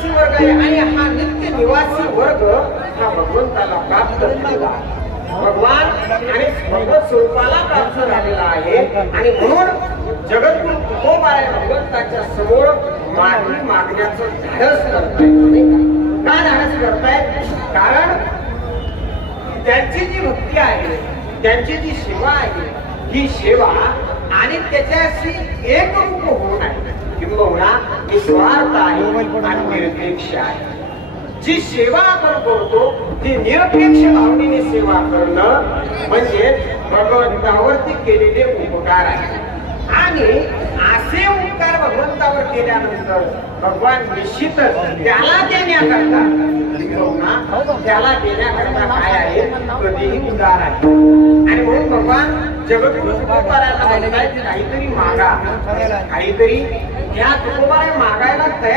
निवासी वर्ग आहे आणि हा नित्य निवासी वर्ग हा भगवंताला प्राप्त झालेला आहे. भगवान आणि भगवत स्वरूपाला प्राप्त झालेला आहे आणि म्हणून जगद्गुरु तुकोबाराय भगवंताच्या समोर मागणी मागण्याचं धाडस करतायत. का धाडस करतायत? कारण त्यांची जी भक्ती आहे, त्यांची जी सेवा आहे, ही सेवा आणि त्याच्याशी एक रूप होऊन आहे, किंबहुना निस्वार्थ आहे आणि निरपेक्ष आहे. जी सेवा आपण करतो ती निरपेक्ष भावनेने सेवा करणं म्हणजे भगवंतावरती केलेले उपकार आहे. आणि असे उपकार भगवंतावर केल्यानंतर भगवान निश्चितच त्याला देण्याकरता, त्याला देण्याकरता काय आहे, कधीही उदार आहे. आणि म्हणून भगवान जगद्गुरु तुकोबारायला म्हणतायत काहीतरी मागा, काहीतरी या तुकोबाराय मागायला तयार